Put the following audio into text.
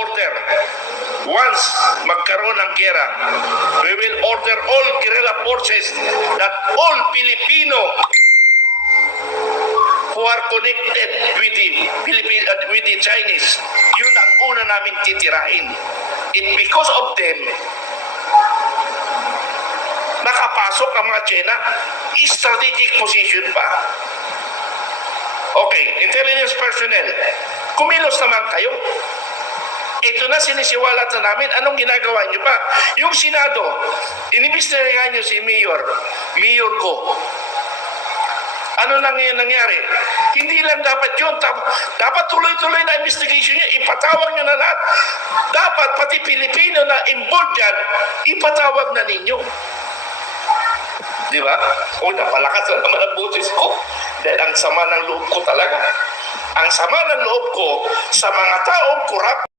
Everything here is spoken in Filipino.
order. Once magkaroon ng gera, we will order all guerrilla forces that all Filipino who are connected with the Chinese, yun ang una namin titirahin. Because of them, nakapasok ang mga China, strategic position pa. Okay, intelligence personnel, kumilos naman kayo. Ito na sinisiwalat na namin. Anong ginagawa nyo pa? Yung Senado, inimbestigahan nyo si Mayor ko. Ano nangyari? Hindi lang dapat yun. Dapat tuloy-tuloy na investigation nyo. Ipatawag nyo na lahat. Dapat pati Pilipino na involved yan, ipatawag na ninyo. Di ba? O, napalakas na naman ang boses ko. Dahil ang sama ng loob ko talaga. Ang sama ng loob ko sa mga taong korap